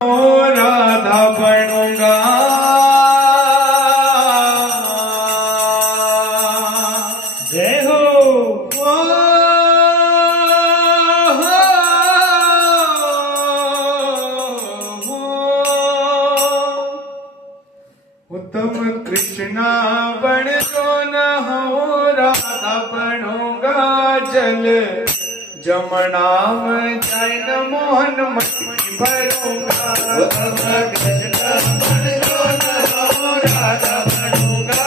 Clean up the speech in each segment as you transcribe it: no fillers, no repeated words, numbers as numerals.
राधा बनूंगा जय हो। उत्तम कृष्णा बन जो न हो राधा बनूंगा जल जमुना में जैन मोहन मटकी भरूंगा। उत्तम कृष्णा बन जो न हो राधा बनूंगा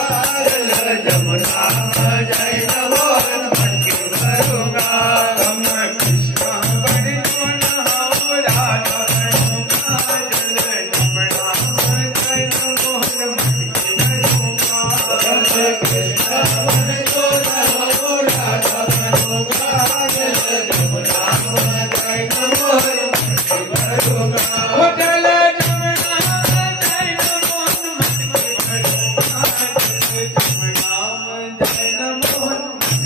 जल जमुना में जैन मोहन मटकी भरूंगा। उत्तम कृष्णा बन जो न हो राधा बनूंगा जल जमुना में जैन मोहन मटकी भरूंगा। उत्तम कृष्णा बन जो न हो राधा बनूंगा जल जमुना में जैन मोहन मटकी भरूंगा। ओ जल जमुना में जैन मोहन मटकी भरूंगा जल जमुना में जैन मोहन मटकी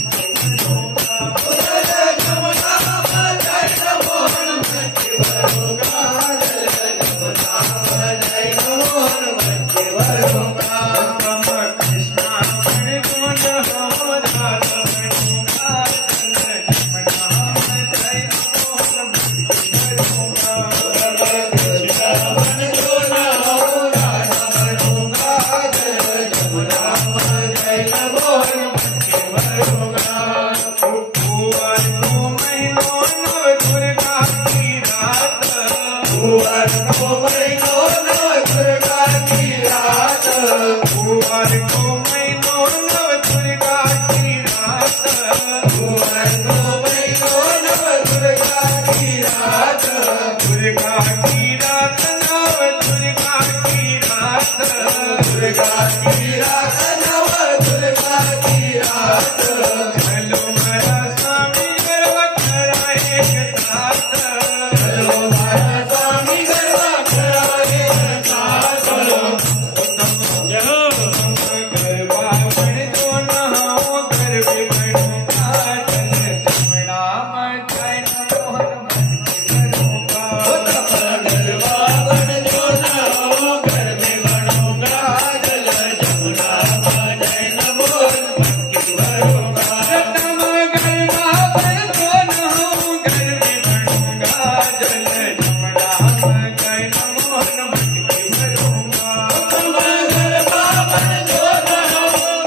भरूंगा। ओ जल जमुना में जैन मोहन मटकी भरूंगा जल जमुना में जैन मोहन मटकी भरूंगा। उत्तम कृष्णा बन जो न हो राधा बनूंगा जल जमुना में जैन मोहन मटकी भरूंगा। उत्तम कृष्णा बन जो न हो राधा बनूंगा जल जमुना में जैन मोहन मटकी भरूंगा। कुंवर को महीनों नव दुर्गा की रात, कुंवर को महीनों नव दुर्गा की रात, कुंवर को महीनों नव दुर्गा की रात, कुंवर को महीनों नव दुर्गा की रात, दुर्गा की रात नव दुर्गा की रात, दुर्गा की रात नव दुर्गा की रात। चलो मारा स्वामी गरबा खरा एक साथ, चलो मारा स्वामी गरबा खरा एक साथ। जय हो। गरबा बन जो न हो गरबे बनूंगा जल जमुना में जैन मोहन मटकी भरूंगा। गरबा बन जो न हो गरबे बनूंगा जल जमुना में जैन मोहन मटकी भरूंगा। रतन गरबा बन जो न हो गरबे बनूंगा जल जमुना में जैन मोहन मटकी भरूंगा। गरबा बन जो न हो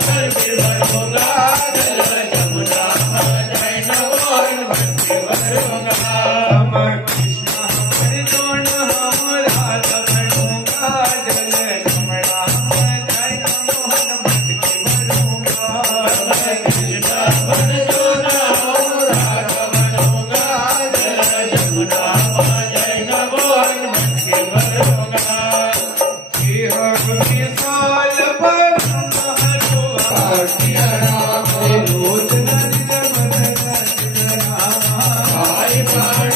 गरबे बनूंगा जल जमुना में जैन मोहन मटकी भरूंगा। उत्तम कृष्णा बन जो न हो राधा बनूंगा जल जमुना में जैन मोहन मटकी भरूंगा। कृष्णा बन जो न हो राधा बनूंगा जल जमुना में जैन मोहन मटकी भरूंगा। साल भर रोज नंद मन राम आई प्राण